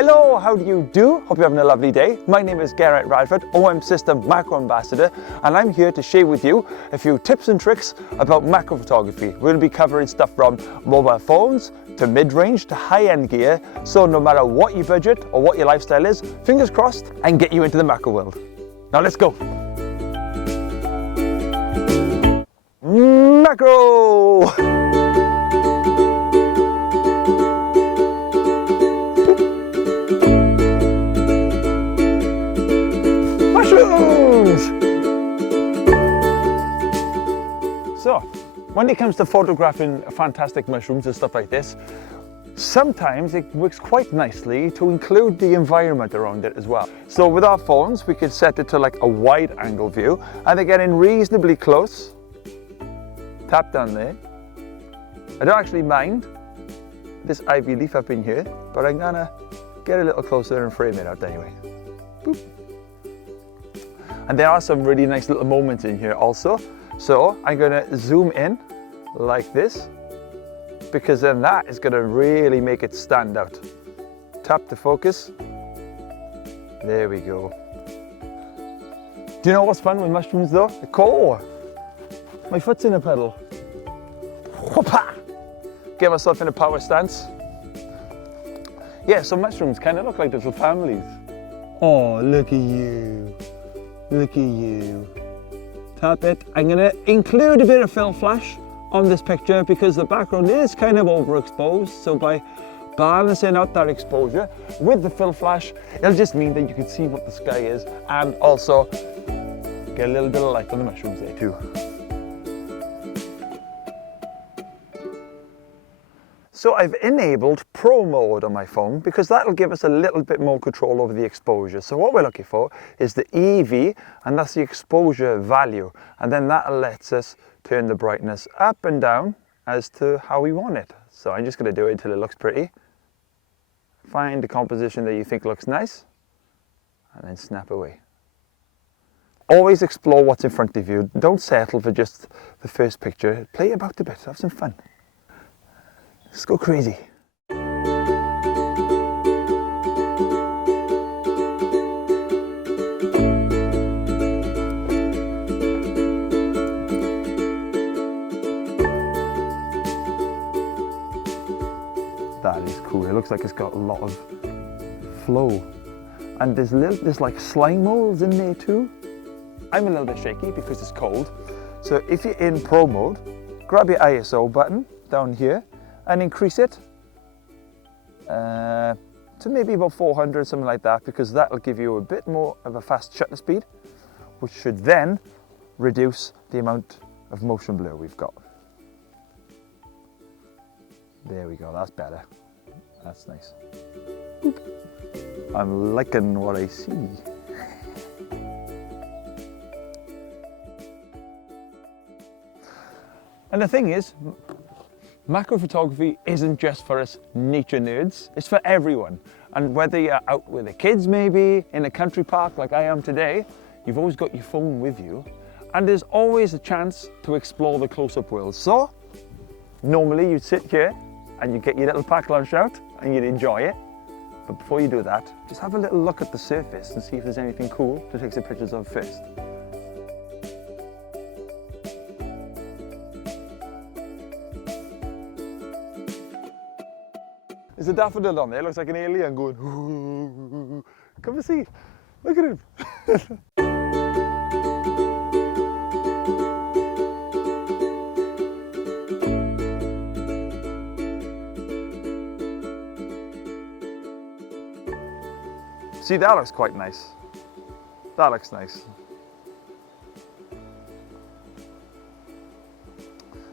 Hello, how do you do? Hope you're having a lovely day. My name is Geraint Radford, OM System Macro Ambassador, and I'm here to share with you a few tips and tricks about macro photography. We'll be covering stuff from mobile phones to mid-range to high-end gear, so no matter what your budget or what your lifestyle is, fingers crossed, I can get you into the macro world. Now let's go. Macro! So, when it comes to photographing fantastic mushrooms and stuff like this, sometimes it works quite nicely to include the environment around it as well. So with our phones, we can set it to like a wide angle view, and they're getting reasonably close. Tap down there. I don't actually mind this ivy leaf up in here, but I'm gonna get a little closer and frame it out anyway. Boop. And there are some really nice little moments in here also. So I'm going to zoom in like this, because then that is going to really make it stand out. Tap to focus. There we go. Do you know what's fun with mushrooms though? Oh, my foot's in a puddle. Whoop-ha! Get myself in a power stance. Yeah, so mushrooms kind of look like little families. Oh, look at you. Look at you. Tap it. I'm going to include a bit of fill flash on this picture because the background is kind of overexposed. So by balancing out that exposure with the fill flash, it'll just mean that you can see what the sky is and also get a little bit of light on the mushrooms there too. So I've enabled Pro mode on my phone because that'll give us a little bit more control over the exposure. So what we're looking for is the EV, and that's the exposure value. And then that lets us turn the brightness up and down as to how we want it. So I'm just going to do it until it looks pretty. Find the composition that you think looks nice, and then snap away. Always explore what's in front of you. Don't settle for just the first picture. Play about a bit, have some fun. Let's go crazy. That is cool. It looks like it's got a lot of flow. And there's like slime molds in there too. I'm a little bit shaky because it's cold. So if you're in Pro mode, grab your ISO button down here and increase it to maybe about 400, something like that, because that'll give you a bit more of a fast shutter speed, which should then reduce the amount of motion blur we've got. There we go, that's better. That's nice. Boop. I'm liking what I see. And the thing is, macro photography isn't just for us nature nerds, it's for everyone. And whether you're out with the kids maybe, in a country park like I am today, you've always got your phone with you. And there's always a chance to explore the close-up world. So, normally you'd sit here and you'd get your little pack lunch out and you'd enjoy it. But before you do that, just have a little look at the surface and see if there's anything cool to take some pictures of first. There's a daffodil on there, looks like an alien going, ooh. Come and see, look at him. See, that looks quite nice. That looks nice.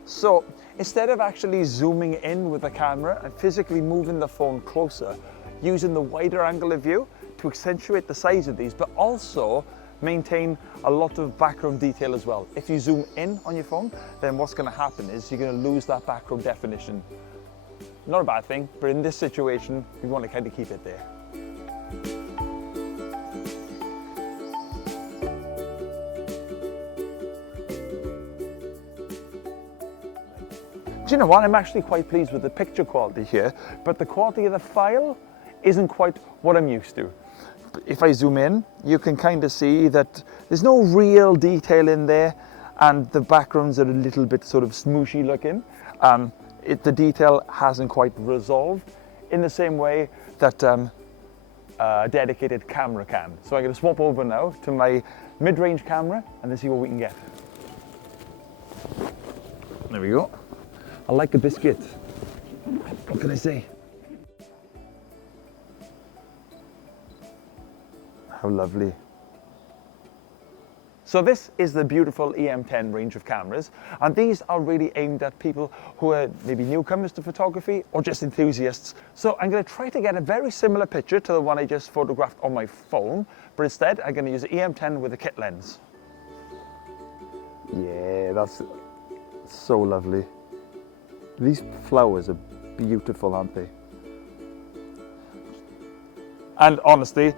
So, instead of actually zooming in with the camera and physically moving the phone closer, using the wider angle of view to accentuate the size of these, but also maintain a lot of background detail as well. If you zoom in on your phone, then what's going to happen is you're going to lose that background definition. Not a bad thing, but in this situation, we want to kind of keep it there. Do you know what? I'm actually quite pleased with the picture quality here, but the quality of the file isn't quite what I'm used to. If I zoom in, you can kind of see that there's no real detail in there, and the backgrounds are a little bit sort of smooshy looking. The detail hasn't quite resolved in the same way that a dedicated camera can. So I'm going to swap over now to my mid-range camera and then see what we can get. There we go. I like a biscuit. What can I say? How lovely. So this is the beautiful EM10 range of cameras, and these are really aimed at people who are maybe newcomers to photography or just enthusiasts. So I'm going to try to get a very similar picture to the one I just photographed on my phone, but instead I'm going to use an EM10 with a kit lens. Yeah, that's so lovely. These flowers are beautiful, aren't they? And honestly,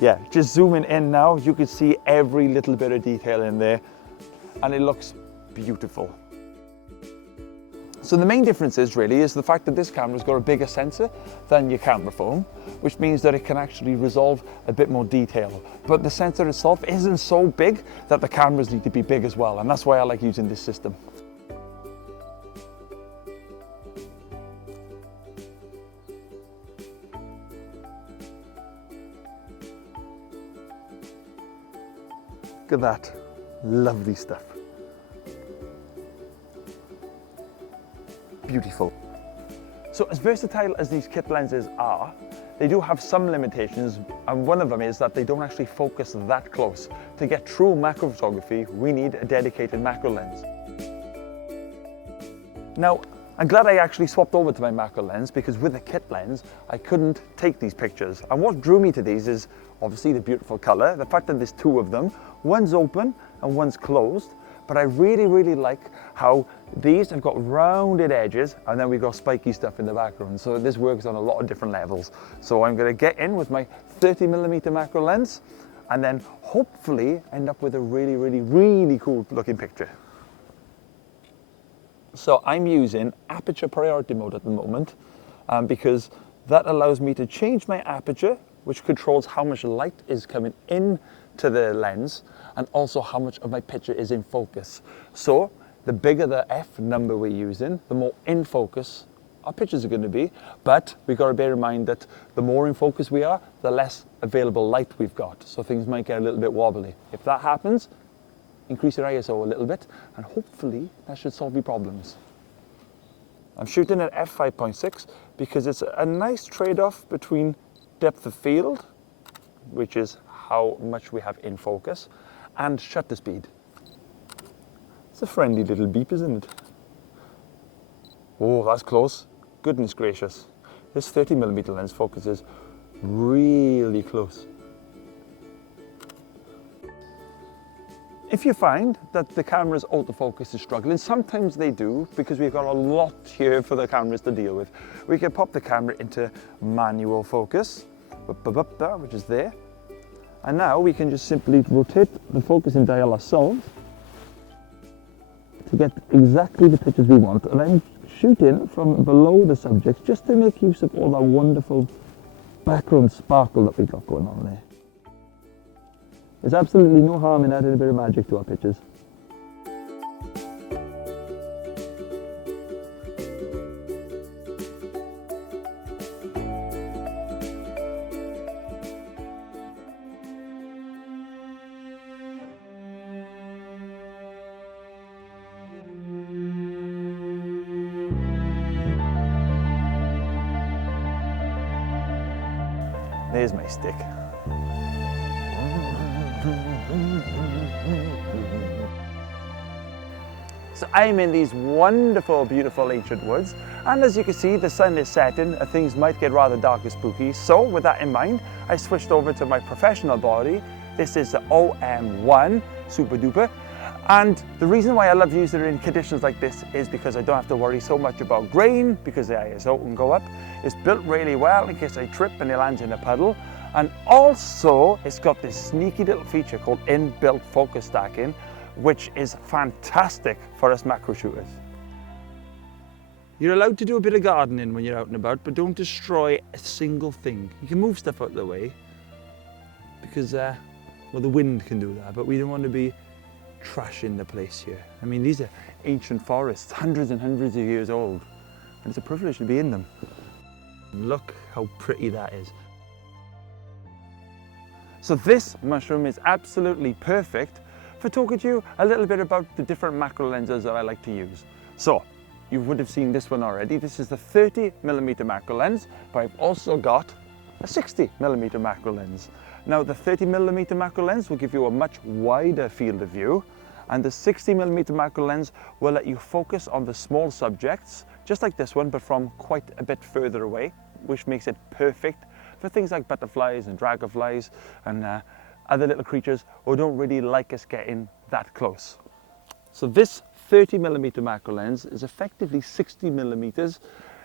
yeah, just zooming in now, you can see every little bit of detail in there, and it looks beautiful. So the main difference is the fact that this camera's got a bigger sensor than your camera phone, which means that it can actually resolve a bit more detail. But the sensor itself isn't so big that the cameras need to be big as well, and that's why I like using this system. Look at that, lovely stuff. Beautiful. So as versatile as these kit lenses are, they do have some limitations, and one of them is that they don't actually focus that close. To get true macro photography, we need a dedicated macro lens. Now, I'm glad I actually swapped over to my macro lens, because with the kit lens, I couldn't take these pictures. And what drew me to these is obviously the beautiful color, the fact that there's two of them, one's open and one's closed, but I really like how these have got rounded edges, and then we've got spiky stuff in the background. So this works on a lot of different levels. So I'm going to get in with my 30mm macro lens, and then hopefully end up with a really cool looking picture. So I'm using aperture priority mode at the moment, because that allows me to change my aperture, which controls how much light is coming in to the lens, and also how much of my picture is in focus. So the bigger the F number we're using, the more in focus our pictures are going to be. But we've got to bear in mind that the more in focus we are, the less available light we've got. So things might get a little bit wobbly. If that happens, increase your ISO a little bit, and hopefully that should solve your problems. I'm shooting at f5.6 because it's a nice trade-off between depth of field, which is how much we have in focus, and shutter speed. It's a friendly little beep, isn't it? Oh, that's close. Goodness gracious. This 30mm lens focuses really close. If you find that the camera's autofocus is struggling, sometimes they do, because we've got a lot here for the cameras to deal with. We can pop the camera into manual focus, which is there. And now we can just simply rotate the focusing dial ourselves to get exactly the pictures we want. And I'm shooting from below the subject just to make use of all that wonderful background sparkle that we've got going on there. There's absolutely no harm in adding a bit of magic to our pictures. There's my stick. So I'm in these wonderful, beautiful ancient woods, and as you can see, the sun is setting and things might get rather dark and spooky. So with that in mind, I switched over to my professional body. This is the OM1 Super Duper. And the reason why I love using it in conditions like this is because I don't have to worry so much about grain, because the ISO can go up. It's built really well in case I trip and it lands in a puddle. And also, it's got this sneaky little feature called inbuilt focus stacking, which is fantastic for us macro shooters. You're allowed to do a bit of gardening when you're out and about, but don't destroy a single thing. You can move stuff out of the way because, well, the wind can do that, but we don't want to be trashing the place here. I mean, these are ancient forests, hundreds and hundreds of years old, and it's a privilege to be in them. Look how pretty that is. So this mushroom is absolutely perfect for talking to you a little bit about the different macro lenses that I like to use. So, you would have seen this one already. This is the 30mm macro lens, but I've also got a 60mm macro lens. Now the 30mm macro lens will give you a much wider field of view, and the 60mm macro lens will let you focus on the small subjects, just like this one, but from quite a bit further away, which makes it perfect for things like butterflies and dragonflies and other little creatures who don't really like us getting that close. So this 30mm macro lens is effectively 60mm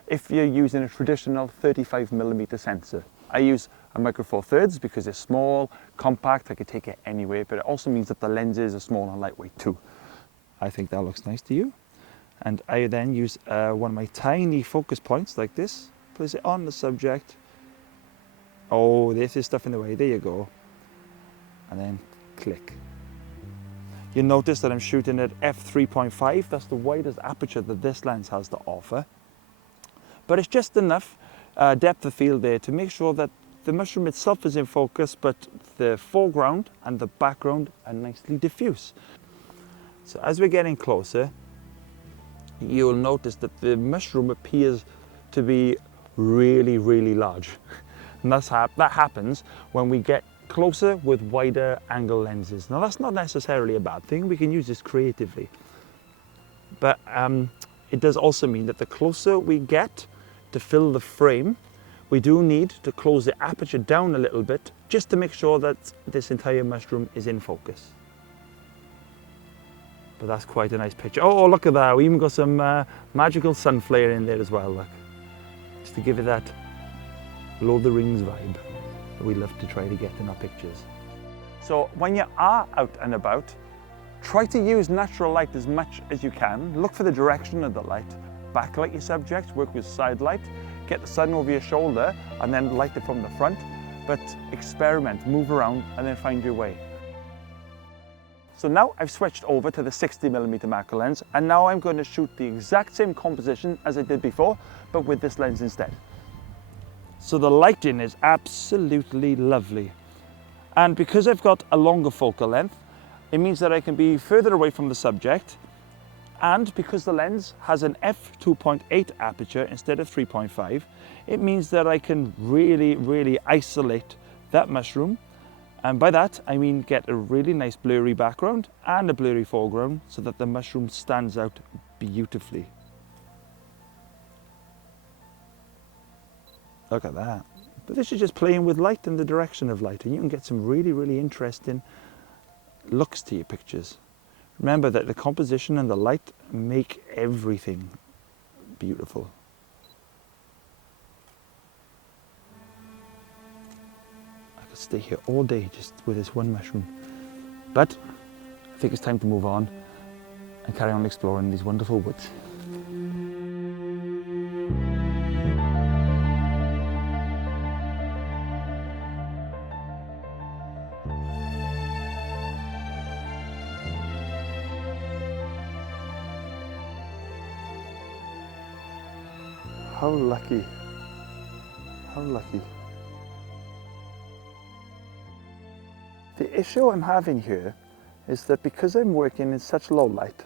if you're using a traditional 35mm sensor. I use a micro four thirds because it's small, compact, I could take it anywhere, but it also means that the lenses are small and lightweight too. I think that looks nice to you. And I then use one of my tiny focus points like this, place it on the subject. Oh, there's this stuff in the way, there you go. And then click. You'll notice that I'm shooting at f3.5, that's the widest aperture that this lens has to offer. But it's just enough depth of field there to make sure that the mushroom itself is in focus, but the foreground and the background are nicely diffuse. So as we're getting closer, you'll notice that the mushroom appears to be really, really large. And that happens when we get closer with wider angle lenses. Now that's not necessarily a bad thing, we can use this creatively. But it does also mean that the closer we get to fill the frame, we do need to close the aperture down a little bit just to make sure that this entire mushroom is in focus. But that's quite a nice picture. Oh, look at that, we even got some magical sun flare in there as well, look. Just to give it that Lord of the Rings vibe that we love to try to get in our pictures. So when you are out and about, try to use natural light as much as you can. Look for the direction of the light. Backlight your subject, work with side light, get the sun over your shoulder and then light it from the front. But experiment, move around and then find your way. So now I've switched over to the 60mm macro lens, and now I'm going to shoot the exact same composition as I did before, but with this lens instead. So the lighting is absolutely lovely. And because I've got a longer focal length, it means that I can be further away from the subject. And because the lens has an f2.8 aperture instead of 3.5, it means that I can really, really isolate that mushroom. And by that, I mean get a really nice blurry background and a blurry foreground so that the mushroom stands out beautifully. Look at that. But this is just playing with light and the direction of light, and you can get some really, really interesting looks to your pictures. Remember that the composition and the light make everything beautiful. I could stay here all day just with this one mushroom. But I think it's time to move on and carry on exploring these wonderful woods. How lucky, how lucky. The issue I'm having here is that because I'm working in such low light,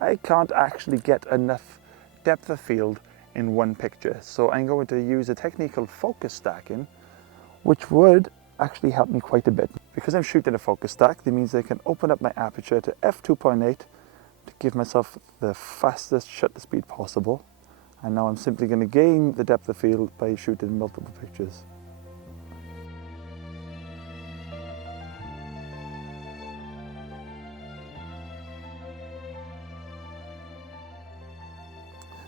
I can't actually get enough depth of field in one picture. So I'm going to use a technique called focus stacking, which would actually help me quite a bit. Because I'm shooting a focus stack, that means I can open up my aperture to f2.8 to give myself the fastest shutter speed possible. And now I'm simply going to gain the depth of field by shooting multiple pictures.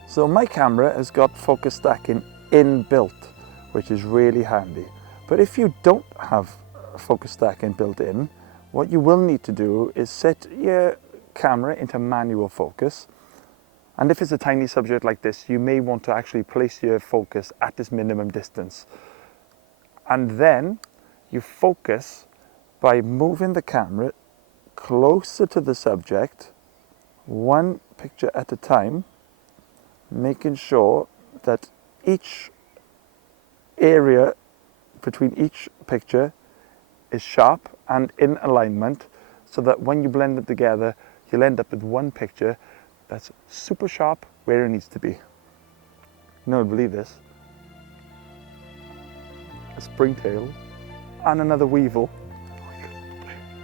So my camera has got focus stacking inbuilt, which is really handy. But if you don't have focus stacking built in, what you will need to do is set your camera into manual focus. And if it's a tiny subject like this, you may want to actually place your focus at this minimum distance. And then you focus by moving the camera closer to the subject, one picture at a time, making sure that each area between each picture is sharp and in alignment, so that when you blend them together, you'll end up with one picture that's super sharp where it needs to be. No one believe this. A springtail and another weevil.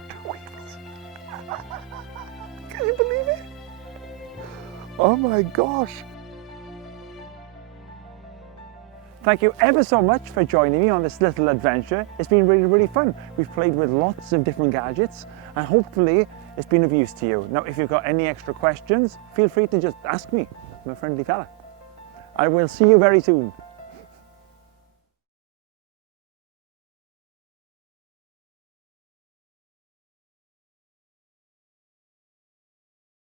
Two weevils. Can you believe it? Oh my gosh. Thank you ever so much for joining me on this little adventure. It's been really, really fun. We've played with lots of different gadgets and hopefully it's been of use to you. Now, if you've got any extra questions, feel free to just ask me. I'm a friendly fella. I will see you very soon.